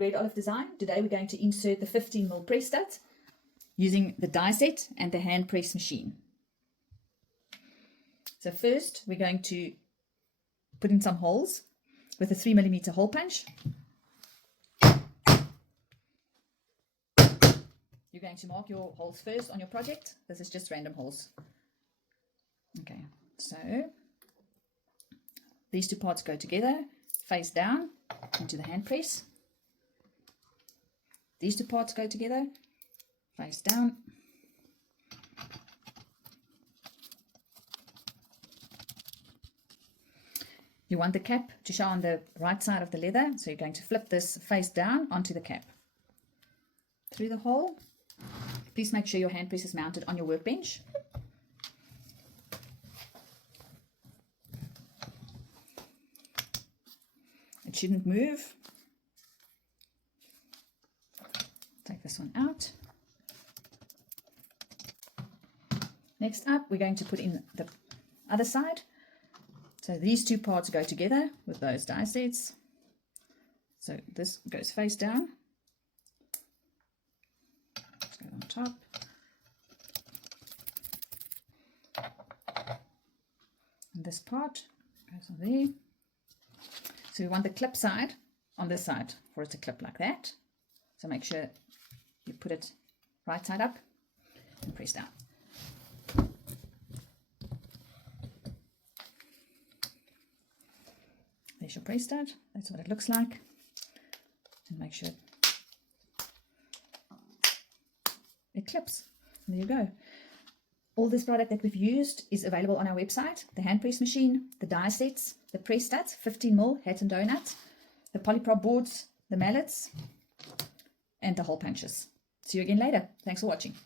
Red Olive Design. Today we're going to insert the 15mm press stud using the die set and the hand press machine. So first we're going to put in some holes with a 3mm hole punch. You're going to mark your holes first on your project. This is just random holes. Okay, so these two parts go together, face down into the hand press. These two parts go together, face down. You want the cap to show on the right side of the leather, so you're going to flip this face down onto the cap. Through the hole. Please make sure your hand press is mounted on your workbench. It shouldn't move. Take this one out. Next up, we're going to put in the other side. So these two parts go together with those die sets. So this goes face down. Let's go on top. And this part goes on there. So we want the clip side on this side for it to clip like that. So make sure you put it right side up and press down. There's your press stud. That's what it looks like. And make sure it clips. And there you go. All this product that we've used is available on our website. The hand press machine, the die sets, the press studs, 15mm hat and donut, the polyprop boards, the mallets, and the hole punches. See you again later. Thanks for watching.